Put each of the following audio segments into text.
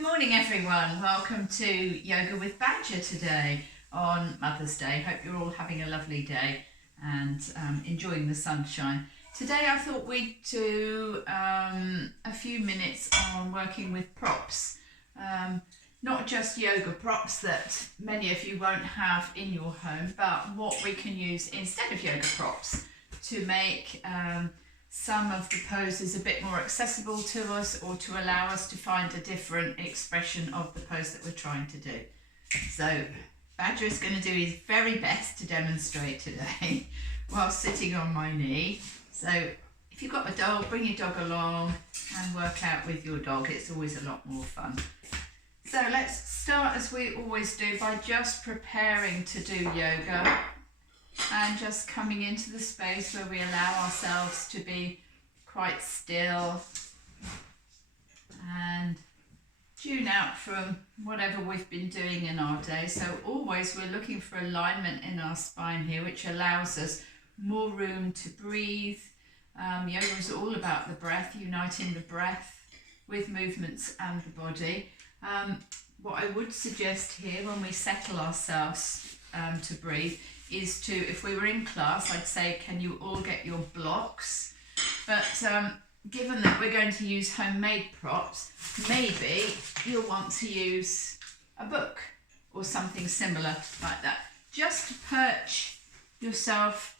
Good morning, everyone. Welcome to Yoga with Badger today on Mother's Day. Hope you're all having a lovely day and enjoying the sunshine. Today I thought we'd do a few minutes on working with props. Not just yoga props that many of you won't have in your home, but what we can use instead of yoga props to make some of the poses a bit more accessible to us, or to allow us to find a different expression of the pose that we're trying to do. So Badger is going to do his very best to demonstrate today while sitting on my knee. So if you've got a dog, bring your dog along and work out with your dog. It's always a lot more fun. So let's start, as we always do, by just preparing to do yoga and just coming into the space where we allow ourselves to be quite still and tune out from whatever we've been doing in our day. So always we're looking for alignment in our spine here, which allows us more room to breathe. Yoga is all about the breath, uniting the breath with movements and the body. What I would suggest here when we settle ourselves to breathe is to, if we were in class, I'd say, can you all get your blocks? But given that we're going to use homemade props, maybe you'll want to use a book or something similar like that, just to perch yourself.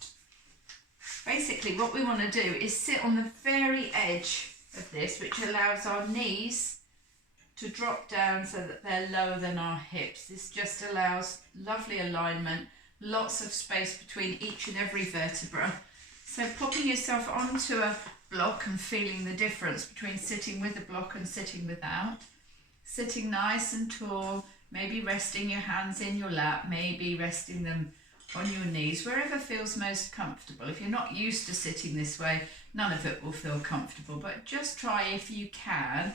Basically what we want to do is sit on the very edge of this, which allows our knees to drop down so that they're lower than our hips. This just allows lovely alignment, lots of space between each and every vertebra. So popping yourself onto a block and feeling the difference between sitting with a block and sitting without. Sitting nice and tall, maybe resting your hands in your lap, maybe resting them on your knees, wherever feels most comfortable. If you're not used to sitting this way, none of it will feel comfortable, but just try if you can,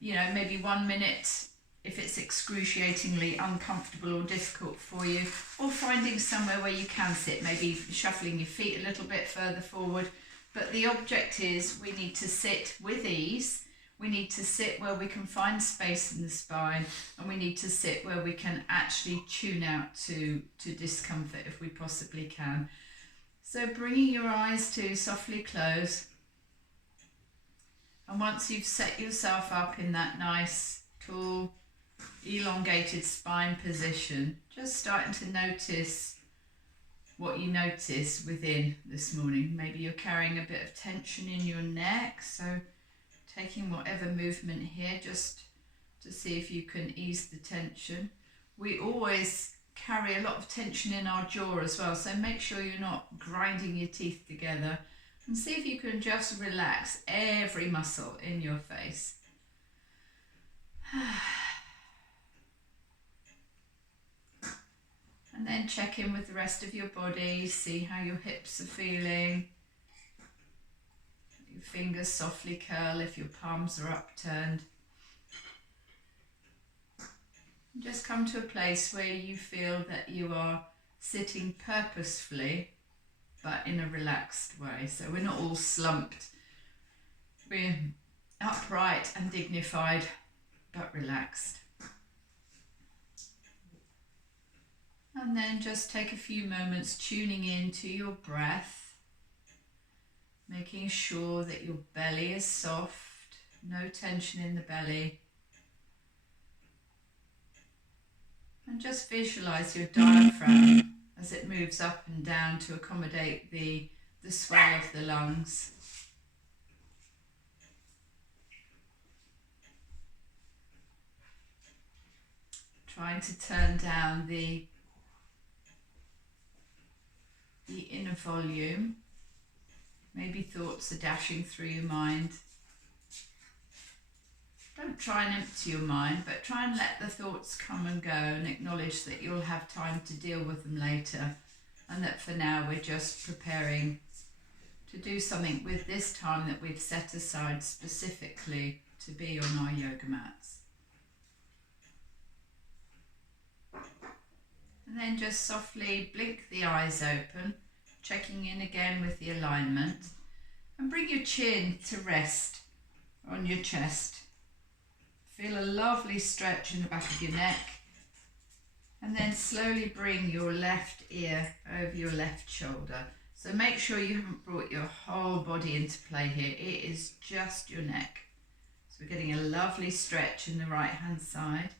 maybe 1 minute if it's excruciatingly uncomfortable or difficult for you, or finding somewhere where you can sit, maybe shuffling your feet a little bit further forward. But the object is we need to sit with ease, we need to sit where we can find space in the spine, and we need to sit where we can actually tune out to discomfort if we possibly can. So bringing your eyes to softly close, and once you've set yourself up in that nice, tall, elongated spine position, just starting to notice what you notice within this morning. Maybe you're carrying a bit of tension in your neck, so taking whatever movement here just to see if you can ease the tension. We always carry a lot of tension in our jaw as well, so make sure you're not grinding your teeth together, and see if you can just relax every muscle in your face. And then check in with the rest of your body, see how your hips are feeling. Your fingers softly curl if your palms are upturned. And just come to a place where you feel that you are sitting purposefully, but in a relaxed way. So we're not all slumped. We're upright and dignified, but relaxed. And then just take a few moments tuning in to your breath, making sure that your belly is soft, no tension in the belly. And just visualize your diaphragm as it moves up and down to accommodate the swell of the lungs. Trying to turn down the inner volume. Maybe thoughts are dashing through your mind. Don't try and empty your mind, but try and let the thoughts come and go, and acknowledge that you'll have time to deal with them later, and that for now we're just preparing to do something with this time that we've set aside specifically to be on our yoga mats. And then just softly blink the eyes open, checking in again with the alignment, and bring your chin to rest on your chest. Feel a lovely stretch in the back of your neck. And then slowly bring your left ear over your left shoulder. So make sure you haven't brought your whole body into play here. It is just your neck. So we're getting a lovely stretch in the right hand side.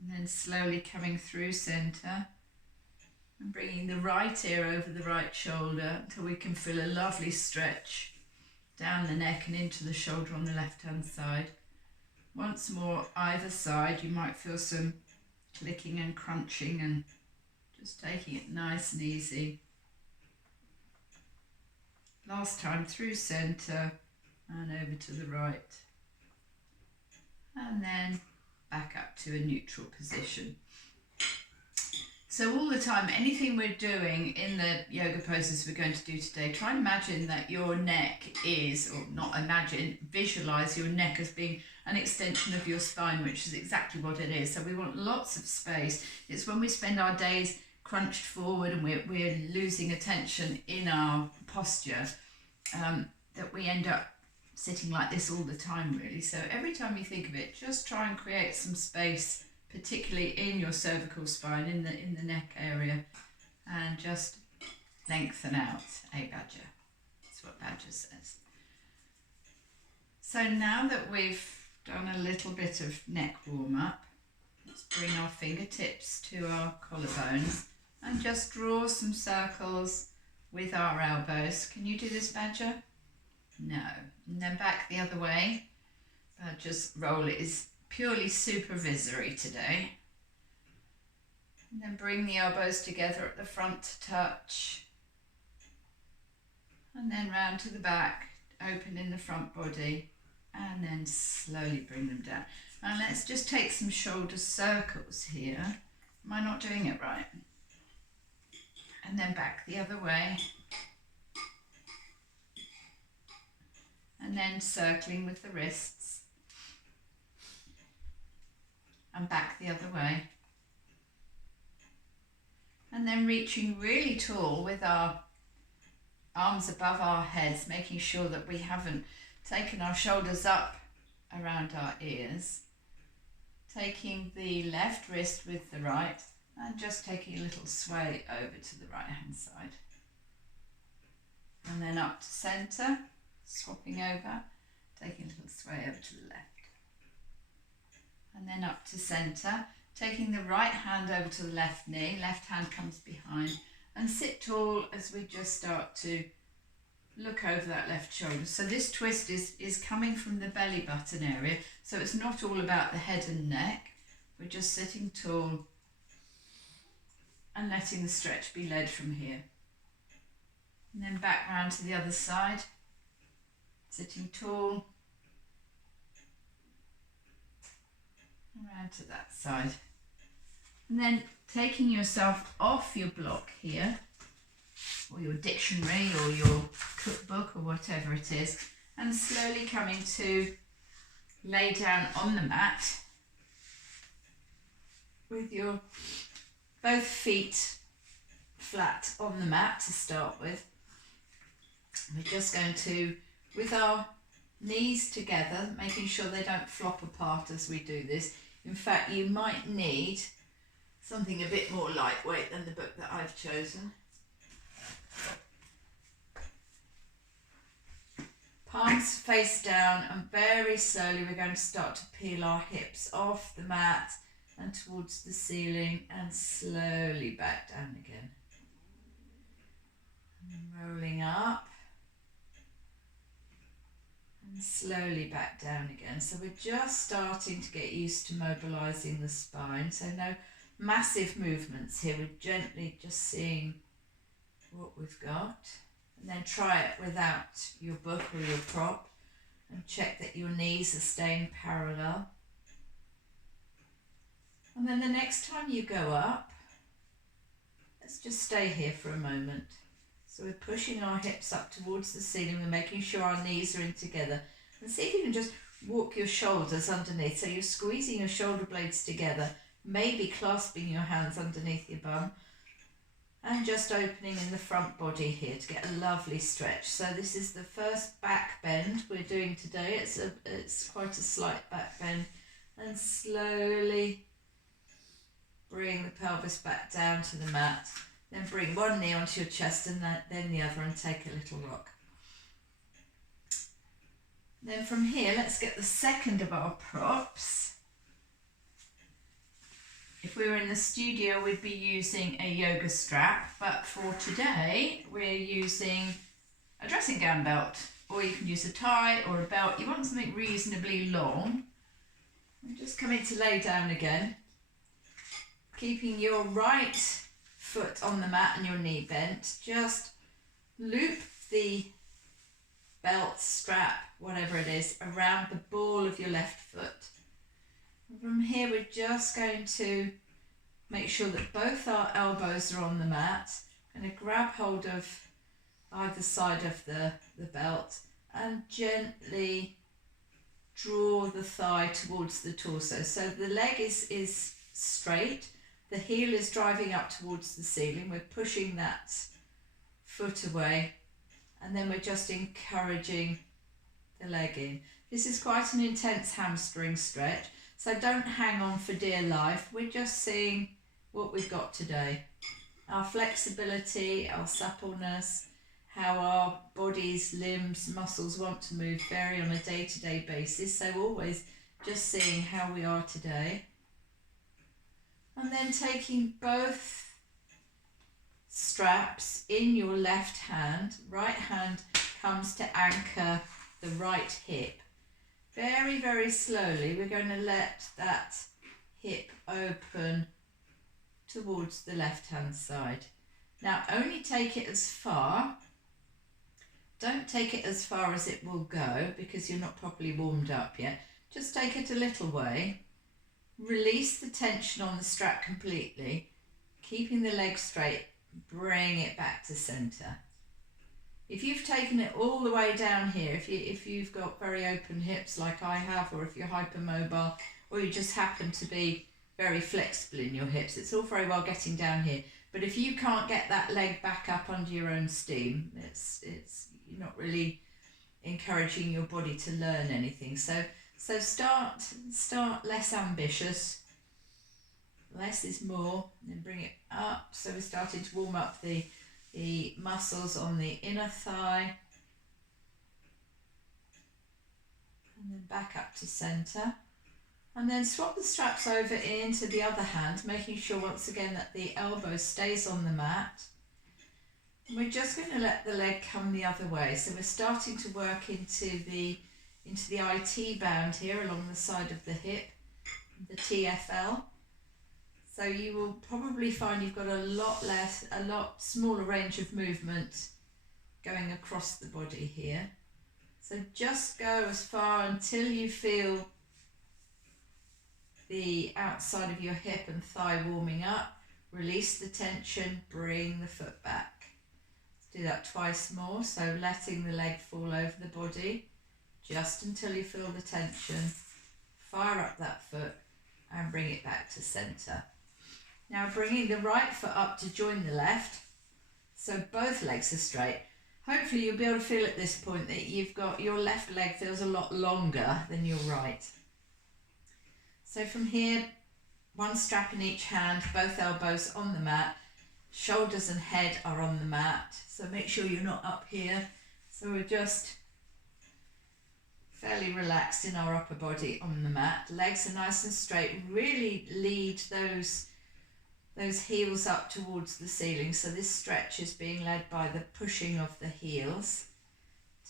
And then slowly coming through centre. And bringing the right ear over the right shoulder until we can feel a lovely stretch down the neck and into the shoulder on the left hand side. Once more, either side, you might feel some clicking and crunching and just taking it nice and easy. Last time through centre and over to the right. And then back up to a neutral position. So all the time, anything we're doing in the yoga poses we're going to do today, try and imagine that your neck is, or not imagine, visualise your neck as being an extension of your spine, which is exactly what it is. So we want lots of space. It's when we spend our days crunched forward and we're losing attention in our posture that we end up sitting like this all the time, really. So every time you think of it, just try and create some space, particularly in your cervical spine, in the neck area, and just lengthen out a badger. That's what badger says. So now that we've done a little bit of neck warm up, let's bring our fingertips to our collarbones and just draw some circles with our elbows. Can you do this, badger? No. And then back the other way. Badger's roll is purely supervisory today. And then bring the elbows together at the front to touch. And then round to the back, open in the front body. And then slowly bring them down. And let's just take some shoulder circles here. Am I not doing it right? And then back the other way. And then circling with the wrists. And back the other way. And then reaching really tall with our arms above our heads, making sure that we haven't taken our shoulders up around our ears. Taking the left wrist with the right and just taking a little sway over to the right hand side. And then up to centre, swapping over, taking a little sway over to the left. And then up to centre, taking the right hand over to the left knee, left hand comes behind, and sit tall as we just start to look over that left shoulder. So this twist is coming from the belly button area, so it's not all about the head and neck. We're just sitting tall and letting the stretch be led from here. And then back round to the other side, sitting tall, and round to that side. And then taking yourself off your block here, or your dictionary or your cookbook or whatever it is, and slowly coming to lay down on the mat with your both feet flat on the mat to start with. We're just going to, with our knees together, making sure they don't flop apart as we do this. In fact, you might need something a bit more lightweight than the book that I've chosen. Palms face down, and very slowly we're going to start to peel our hips off the mat and towards the ceiling, and slowly back down again. And rolling up and slowly back down again. So we're just starting to get used to mobilising the spine. So no massive movements here. We're gently just seeing what we've got. And then try it without your book or your prop, and check that your knees are staying parallel. And then the next time you go up, let's just stay here for a moment. So we're pushing our hips up towards the ceiling, we're making sure our knees are in together. And see if you can just walk your shoulders underneath. So you're squeezing your shoulder blades together, maybe clasping your hands underneath your bum. and just opening in the front body here to get a lovely stretch. So this is the first back bend we're doing today. It's quite a slight back bend, and slowly bring the pelvis back down to the mat. Then bring one knee onto your chest and then the other, and take a little rock. Then from here, let's get the second of our props. If we were in the studio, we'd be using a yoga strap, but for today, we're using a dressing gown belt, or you can use a tie or a belt. You want something reasonably long. I'm just coming to lay down again, keeping your right foot on the mat and your knee bent. Just loop the belt, strap, whatever it is, around the ball of your left foot. From here, we're just going to make sure that both our elbows are on the mat. I'm going to grab hold of either side of the belt and gently draw the thigh towards the torso. So the leg is straight, the heel is driving up towards the ceiling. We're pushing that foot away, and then we're just encouraging the leg in. This is quite an intense hamstring stretch. So don't hang on for dear life. We're just seeing what we've got today. Our flexibility, our suppleness, how our bodies, limbs, muscles want to move vary on a day-to-day basis. So always just seeing how we are today. And then taking both straps in your left hand. Right hand comes to anchor the right hip. Very, very slowly, we're going to let that hip open towards the left-hand side. Now, only take it as far. Don't take it as far as it will go, because you're not properly warmed up yet. Just take it a little way. Release the tension on the strap completely, keeping the leg straight. Bring it back to centre. If you've taken it all the way down here, if you've got very open hips like I have, or if you're hypermobile, or you just happen to be very flexible in your hips, it's all very well getting down here. But if you can't get that leg back up under your own steam, you're not really encouraging your body to learn anything. So start less ambitious. Less is more, and then bring it up. So we're starting to warm up the muscles on the inner thigh, and then back up to centre, and then swap the straps over into the other hand, making sure once again that the elbow stays on the mat. And we're just going to let the leg come the other way, so we're starting to work into the IT band here along the side of the hip, the TFL. So you will probably find you've got a lot smaller range of movement going across the body here. So just go as far until you feel the outside of your hip and thigh warming up. Release the tension, bring the foot back. Let's do that twice more. So letting the leg fall over the body just until you feel the tension. Fire up that foot and bring it back to centre. Now bringing the right foot up to join the left, so both legs are straight. Hopefully you'll be able to feel at this point that you've got your left leg feels a lot longer than your right. So from here, one strap in each hand, both elbows on the mat, shoulders and head are on the mat. So make sure you're not up here. So we're just fairly relaxed in our upper body on the mat. Legs are nice and straight. Really lead those heels up towards the ceiling. So this stretch is being led by the pushing of the heels.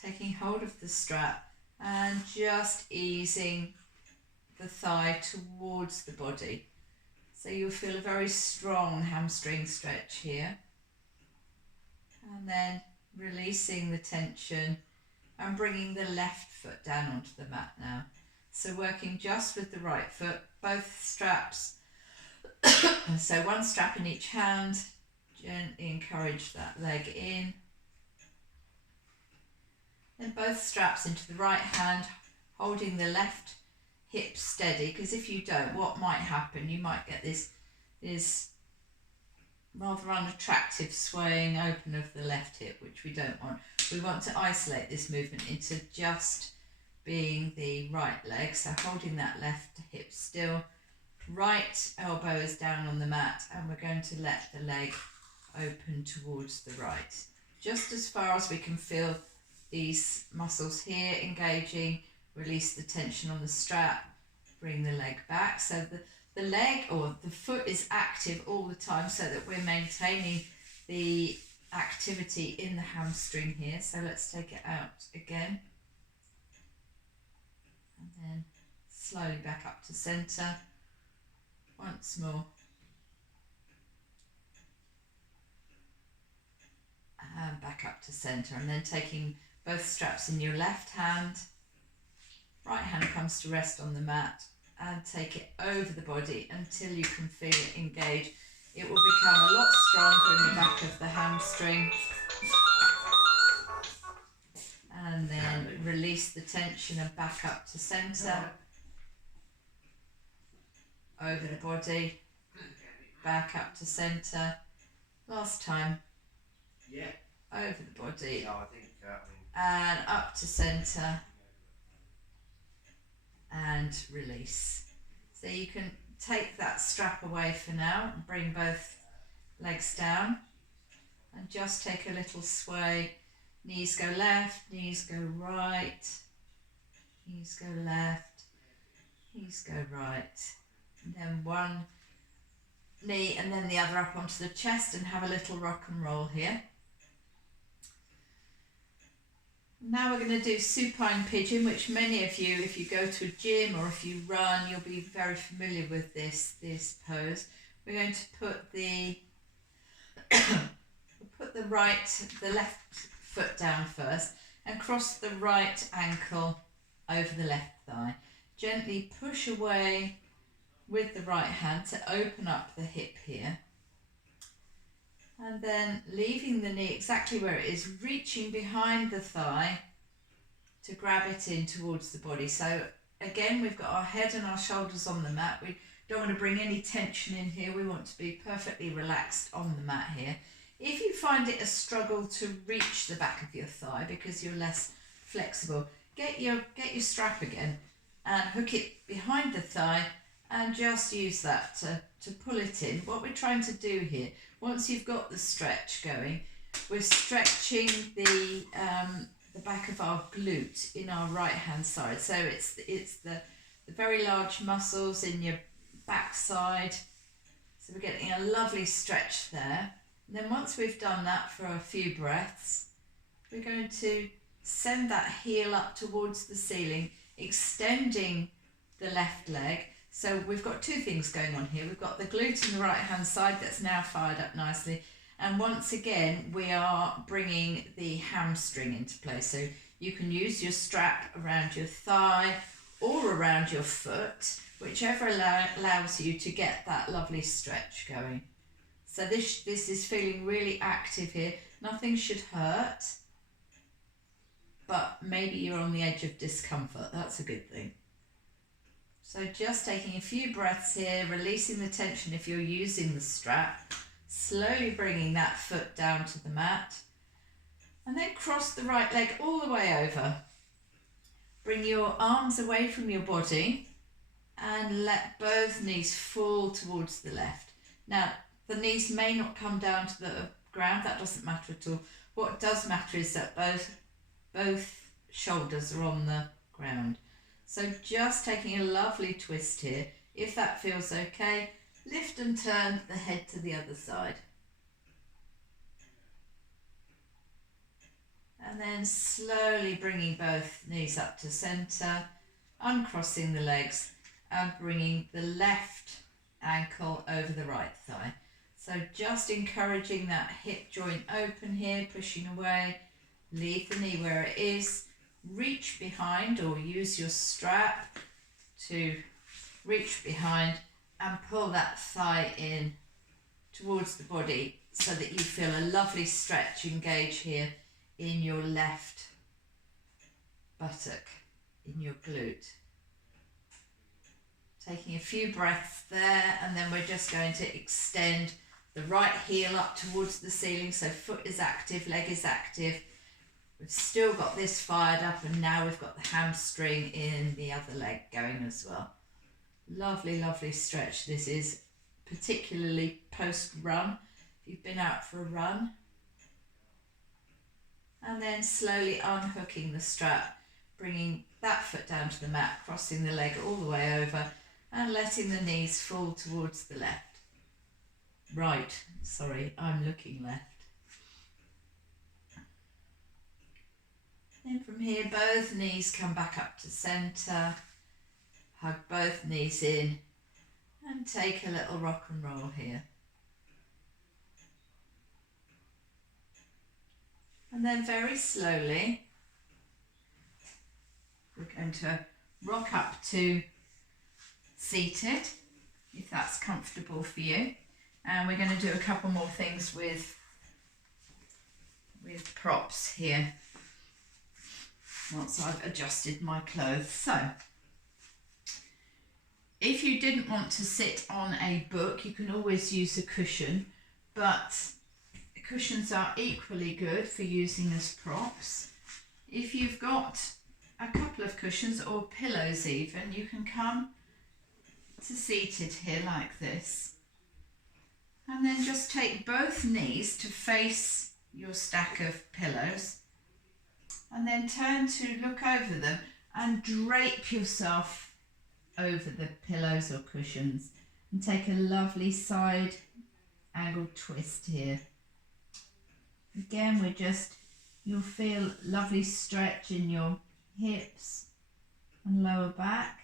Taking hold of the strap and just easing the thigh towards the body. So you'll feel a very strong hamstring stretch here. And then releasing the tension and bringing the left foot down onto the mat now. So working just with the right foot, both straps. So one strap in each hand, gently encourage that leg in. Then both straps into the right hand, holding the left hip steady, because if you don't, what might happen, you might get this rather unattractive swaying open of the left hip, which we don't want. We want to isolate this movement into just being the right leg, so holding that left hip still, right elbow is down on the mat, and we're going to let the leg open towards the right, just as far as we can feel these muscles here engaging. Release the tension on the strap, bring the leg back, so the leg or the foot is active all the time, so that we're maintaining the activity in the hamstring here. So let's take it out again, and then slowly back up to centre once more, and back up to centre, and then taking both straps in your left hand, right hand comes to rest on the mat, and take it over the body until you can feel it engage. It will become a lot stronger in the back of the hamstring, and then release the tension and back up to centre, over the body, back up to centre. Last time. Over the body, and up to centre, and release. So you can take that strap away for now and bring both legs down, and just take a little sway. Knees go left, knees go right, knees go left, knees go right, and then one knee and then the other up onto the chest, and have a little rock and roll here. Now we're going to do supine pigeon, which many of you, if you go to a gym or if you run, you'll be very familiar with this pose. We're going to put the the left foot down first, and cross the right ankle over the left thigh. Gently push away with the right hand to open up the hip here, and then leaving the knee exactly where it is, reaching behind the thigh to grab it in towards the body. So again, we've got our head and our shoulders on the mat. We don't want to bring any tension in here. We want to be perfectly relaxed on the mat here. If you find it a struggle to reach the back of your thigh because you're less flexible, get your strap again and hook it behind the thigh, and just use that to pull it in. What we're trying to do here, once you've got the stretch going, we're stretching the back of our glute in our right hand side. So it's the very large muscles in your back side. So we're getting a lovely stretch there. And then once we've done that for a few breaths, we're going to send that heel up towards the ceiling, extending the left leg. So we've got two things going on here. We've got the glute in the right hand side that's now fired up nicely. And once again, we are bringing the hamstring into play. So you can use your strap around your thigh or around your foot, whichever allows you to get that lovely stretch going. So this is feeling really active here. Nothing should hurt, but maybe you're on the edge of discomfort. That's a good thing. So just taking a few breaths here, releasing the tension if you're using the strap, slowly bringing that foot down to the mat, and then cross the right leg all the way over. Bring your arms away from your body and let both knees fall towards the left. Now, the knees may not come down to the ground, that doesn't matter at all. What does matter is that both shoulders are on the ground. So just taking a lovely twist here. If that feels okay, lift and turn the head to the other side. And then slowly bringing both knees up to centre, uncrossing the legs and bringing the left ankle over the right thigh. So just encouraging that hip joint open here, pushing away, leave the knee where it is. Reach behind or use your strap to reach behind and pull that thigh in towards the body so that you feel a lovely stretch engage here in your left buttock, in your glute. Taking a few breaths there, and then we're just going to extend the right heel up towards the ceiling, so foot is active, leg is active. We've still got this fired up, and now we've got the hamstring in the other leg going as well. Lovely, lovely stretch this is, particularly post-run, if you've been out for a run. And then slowly unhooking the strap, bringing that foot down to the mat, crossing the leg all the way over, and letting the knees fall towards the left. Right, sorry, I'm looking left. Then from here, both knees come back up to centre, hug both knees in, and take a little rock and roll here. And then very slowly, we're going to rock up to seated, if that's comfortable for you. And we're going to do a couple more things with props here, once I've adjusted my clothes. So, if you didn't want to sit on a book, you can always use a cushion, but cushions are equally good for using as props. If you've got a couple of cushions or pillows even, you can come to seated here like this, and then just take both knees to face your stack of pillows, and then turn to look over them and drape yourself over the pillows or cushions, and take a lovely side angled twist here. Again, you'll feel lovely stretch in your hips and lower back.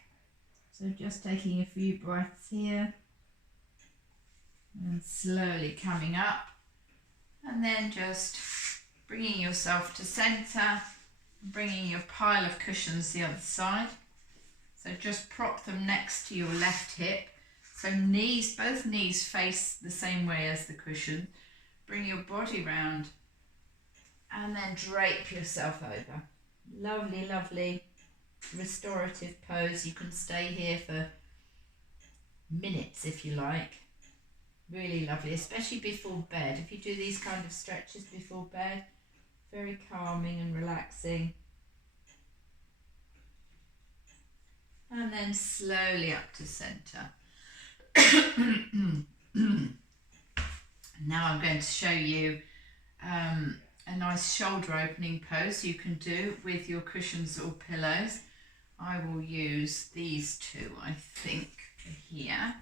So just taking a few breaths here and slowly coming up, and then just bringing yourself to centre, bringing your pile of cushions the other side. So just prop them next to your left hip. So both knees face the same way as the cushion. Bring your body round and then drape yourself over. Lovely, lovely restorative pose. You can stay here for minutes if you like. Really lovely, especially before bed. If you do these kind of stretches before bed, very calming and relaxing. And then slowly up to centre. Now I'm going to show you a nice shoulder opening pose you can do with your cushions or pillows. I will use these two, I think, here.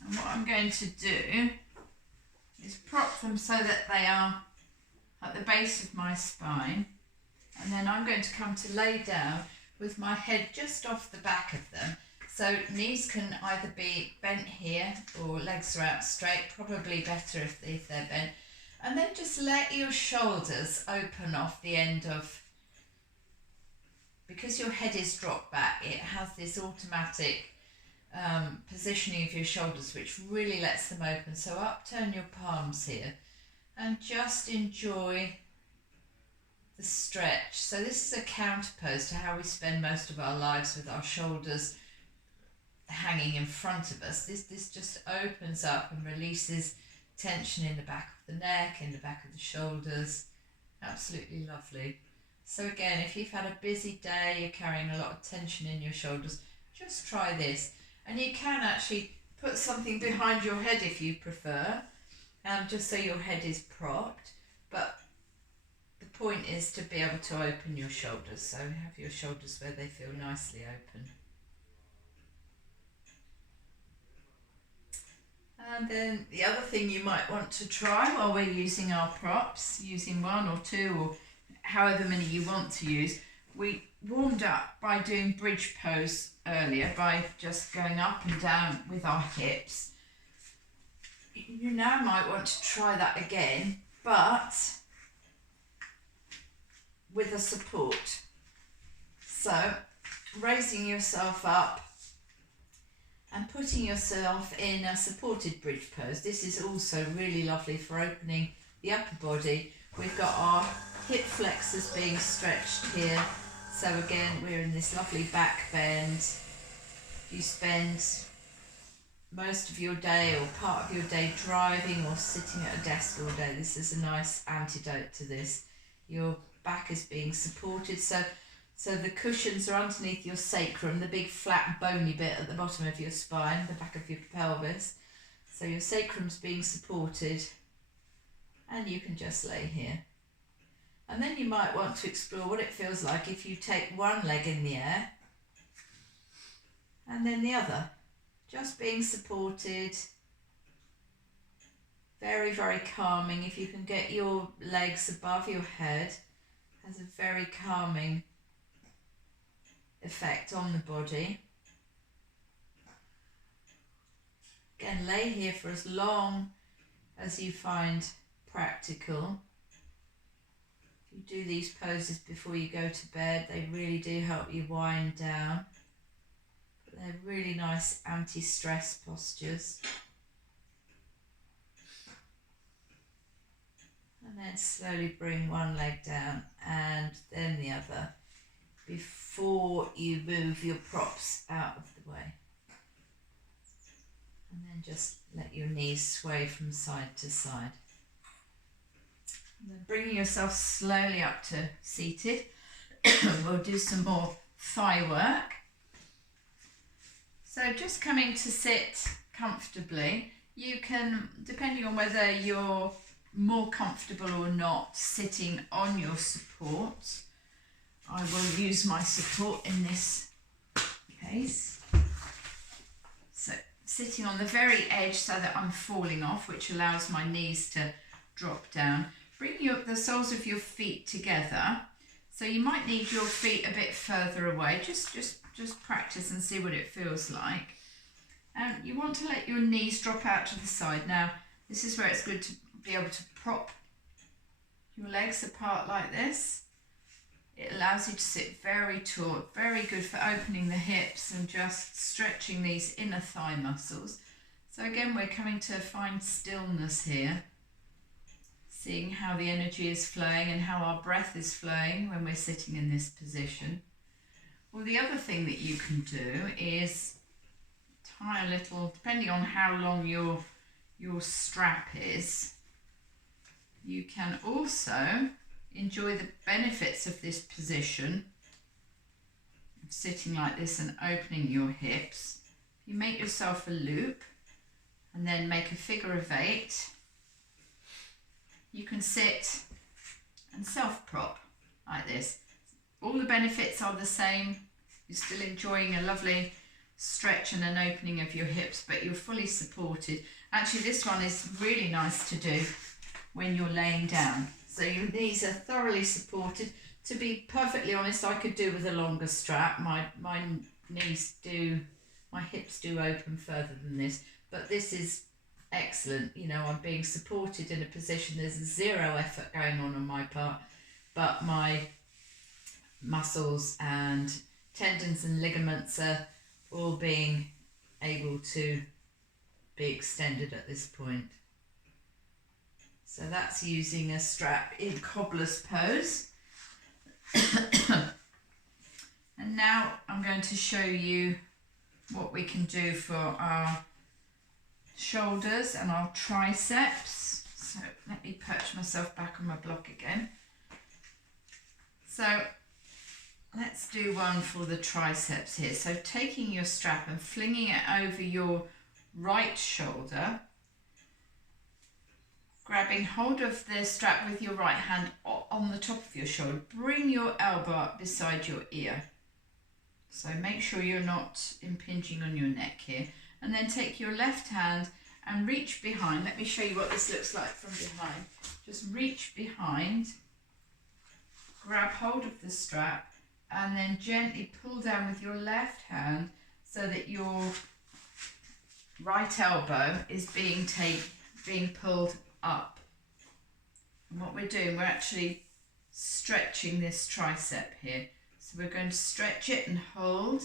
And what I'm going to do is prop them so that they are at the base of my spine, and then I'm going to come to lay down with my head just off the back of them. So knees can either be bent here or legs are out straight, probably better if they're bent. And then just let your shoulders open off the end of, because your head is dropped back, it has this automatic positioning of your shoulders which really lets them open. So upturn your palms here and just enjoy the stretch. So this is a counter pose to how we spend most of our lives with our shoulders hanging in front of us. This just opens up and releases tension in the back of the neck, in the back of the shoulders. Absolutely lovely. So again, if you've had a busy day, you're carrying a lot of tension in your shoulders, just try this. And you can actually put something behind your head if you prefer, just so your head is propped. But the point is to be able to open your shoulders, so have your shoulders where they feel nicely open. And then the other thing you might want to try while we're using our props, using one or two or however many you want to use, we warmed up by doing bridge pose earlier, by just going up and down with our hips. You now might want to try that again, but with a support. So raising yourself up and putting yourself in a supported bridge pose. This is also really lovely for opening the upper body. We've got our hip flexors being stretched here. So again, we're in this lovely back bend. You spend most of your day or part of your day driving or sitting at a desk all day, this is a nice antidote to this. Your back is being supported, so the cushions are underneath your sacrum, the big flat bony bit at the bottom of your spine, the back of your pelvis. So your sacrum's being supported, and you can just lay here. And then you might want to explore what it feels like if you take one leg in the air and then the other, just being supported. Very, very calming. If you can get your legs above your head, has a very calming effect on the body. Again, lay here for as long as you find practical. If you do these poses before you go to bed, they really do help you wind down. But they're really nice anti-stress postures. And then slowly bring one leg down and then the other before you move your props out of the way. And then just let your knees sway from side to side. And then bringing yourself slowly up to seated. We'll do some more thigh work. So just coming to sit comfortably. You can, depending on whether you're more comfortable or not, sitting on your support. I will use my support in this case. So sitting on the very edge so that I'm falling off, which allows my knees to drop down. Bring the soles of your feet together. So you might need your feet a bit further away. Just practice and see what it feels like. And you want to let your knees drop out to the side. Now, this is where it's good to be able to prop your legs apart like this. It allows you to sit very tall, very good for opening the hips and just stretching these inner thigh muscles. So again, we're coming to find stillness here, seeing how the energy is flowing and how our breath is flowing when we're sitting in this position. Well, the other thing that you can do is tie a little, depending on how long your strap is, you can also enjoy the benefits of this position of sitting like this and opening your hips. You make yourself a loop and then make a figure of 8. You can sit and self-prop like this. All the benefits are the same. You're still enjoying a lovely stretch and an opening of your hips, but you're fully supported. Actually, this one is really nice to do when you're laying down. So your knees are thoroughly supported. To be perfectly honest, I could do with a longer strap. My knees do, my hips do open further than this, but this is excellent. You know, I'm being supported in a position, there's zero effort going on my part, but my muscles and tendons and ligaments are all being able to be extended at this point. So that's using a strap in cobbler's pose. And now I'm going to show you what we can do for our shoulders and our triceps. So let me perch myself back on my block again. So let's do one for the triceps here. So taking your strap and flinging it over your right shoulder, grabbing hold of the strap with your right hand on the top of your shoulder, bring your elbow up beside your ear. So make sure you're not impinging on your neck here. And then take your left hand and reach behind. Let me show you what this looks like from behind. Just reach behind, grab hold of the strap, and then gently pull down with your left hand so that your right elbow is being pulled up. And what we're doing, we're actually stretching this tricep here. So we're going to stretch it and hold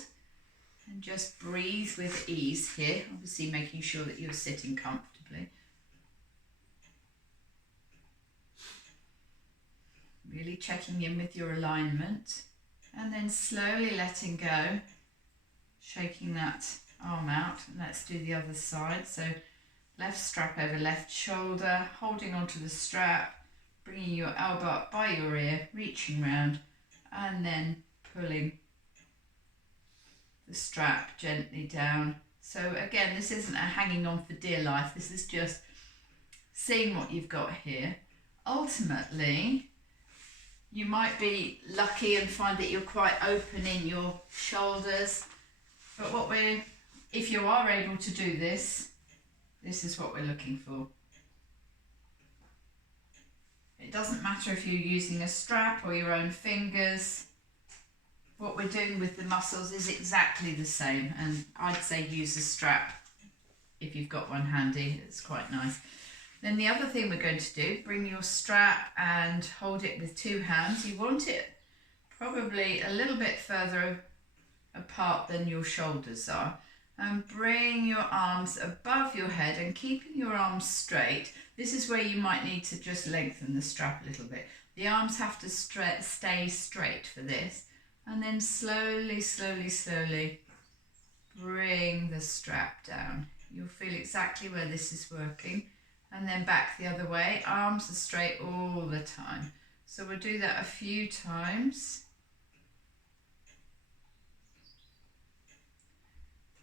and just breathe with ease here, obviously making sure that you're sitting comfortably. Really checking in with your alignment and then slowly letting go, shaking that arm out, and let's do the other side. So left strap over left shoulder, holding onto the strap, bringing your elbow up by your ear, reaching round, and then pulling the strap gently down. So again, this isn't a hanging on for dear life, this is just seeing what you've got here. Ultimately, you might be lucky and find that you're quite open in your shoulders, but if you are able to do this, this is what we're looking for. It doesn't matter if you're using a strap or your own fingers. What we're doing with the muscles is exactly the same, and I'd say use a strap if you've got one handy. It's quite nice. Then the other thing we're going to do, bring your strap and hold it with two hands. You want it probably a little bit further apart than your shoulders are. And bring your arms above your head and keeping your arms straight. This is where you might need to just lengthen the strap a little bit. The arms have to stay straight for this. And then slowly, slowly, slowly bring the strap down. You'll feel exactly where this is working. And then back the other way, arms are straight all the time. So we'll do that a few times.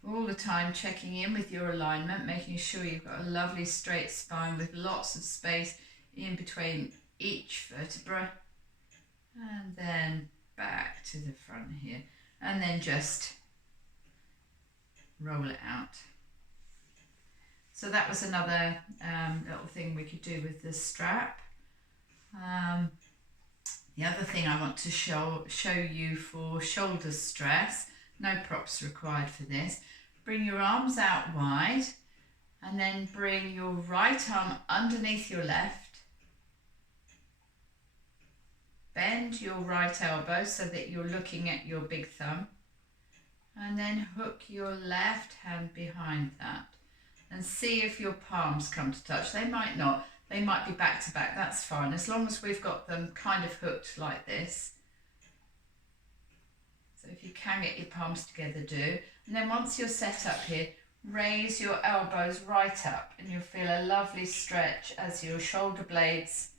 All the time checking in with your alignment, making sure you've got a lovely straight spine with lots of space in between each vertebra. And then back to the front here. And then just roll it out. So that was another little thing we could do with the strap. The other thing I want to show you for shoulder stress, no props required for this. Bring your arms out wide and then bring your right arm underneath your left. Bend your right elbow so that you're looking at your big thumb. And then hook your left hand behind that. And see if your palms come to touch. They might not. They might be back to back. That's fine. As long as we've got them kind of hooked like this. So if you can get your palms together, do. And then once you're set up here, raise your elbows right up. And you'll feel a lovely stretch as your shoulder blades.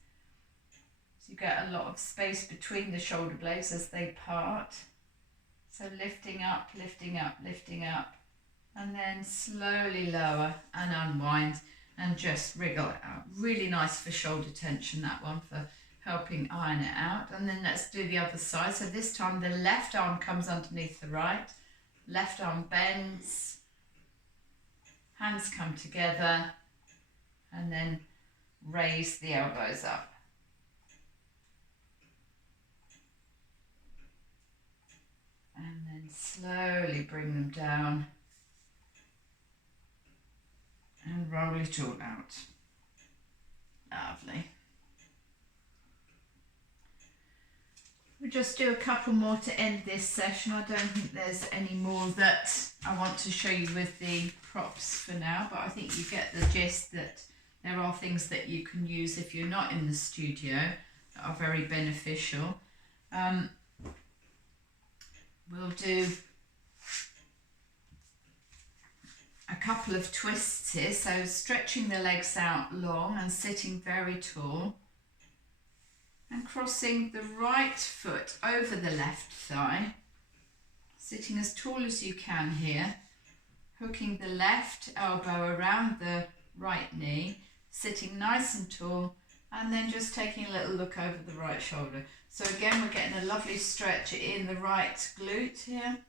So you get a lot of space between the shoulder blades as they part. So lifting up, lifting up, lifting up. And then slowly lower and unwind and just wriggle it out. Really nice for shoulder tension, that one, for helping iron it out. And then let's do the other side. So this time the left arm comes underneath the right. Left arm bends. Hands come together. And then raise the elbows up. And then slowly bring them down. And roll it all out. Lovely. We'll just do a couple more to end this session. I don't think there's any more that I want to show you with the props for now, but I think you get the gist that there are things that you can use if you're not in the studio that are very beneficial. We'll do a couple of twists here, so stretching the legs out long and sitting very tall and crossing the right foot over the left thigh, sitting as tall as you can here, hooking the left elbow around the right knee, sitting nice and tall, and then just taking a little look over the right shoulder. So again, we're getting a lovely stretch in the right glute here.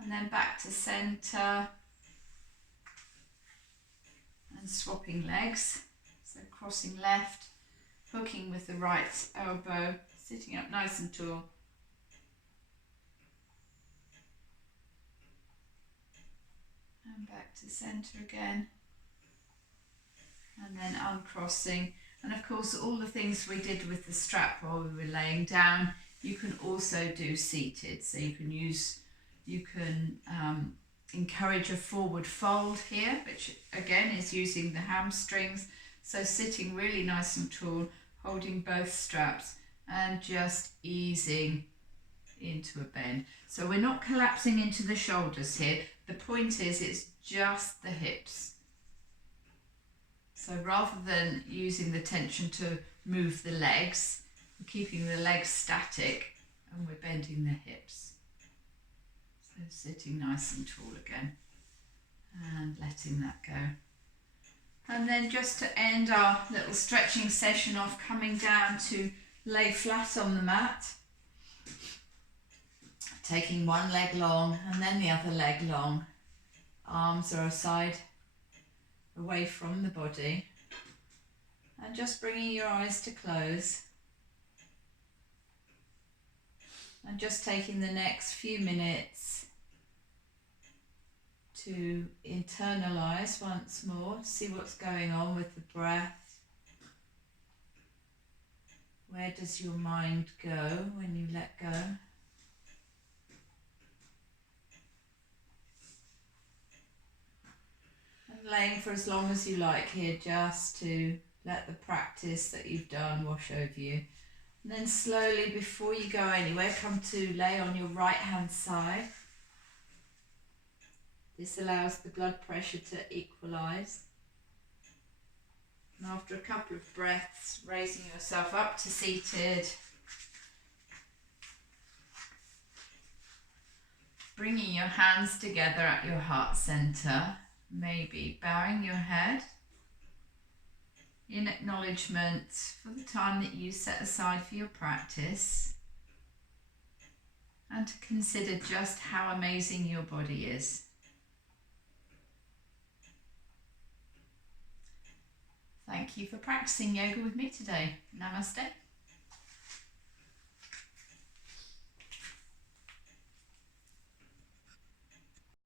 And then back to centre and swapping legs. So crossing left, hooking with the right elbow, sitting up nice and tall. And back to centre again. And then uncrossing. And of course, all the things we did with the strap while we were laying down, you can also do seated. So you can encourage a forward fold here, which again is using the hamstrings. So sitting really nice and tall, holding both straps and just easing into a bend. So we're not collapsing into the shoulders here. The point is it's just the hips. So rather than using the tension to move the legs, we're keeping the legs static and we're bending the hips. So sitting nice and tall again and letting that go. And then just to end our little stretching session off, coming down to lay flat on the mat. Taking one leg long and then the other leg long. Arms are aside, away from the body. And just bringing your eyes to close. And just taking the next few minutes to internalize once more, see what's going on with the breath. Where does your mind go when you let go? And laying for as long as you like here, just to let the practice that you've done wash over you. And then slowly, before you go anywhere, come to lay on your right hand side. This allows the blood pressure to equalise. And after a couple of breaths, raising yourself up to seated. Bringing your hands together at your heart centre. Maybe bowing your head in acknowledgement for the time that you set aside for your practice. And to consider just how amazing your body is. Thank you for practicing yoga with me today. Namaste.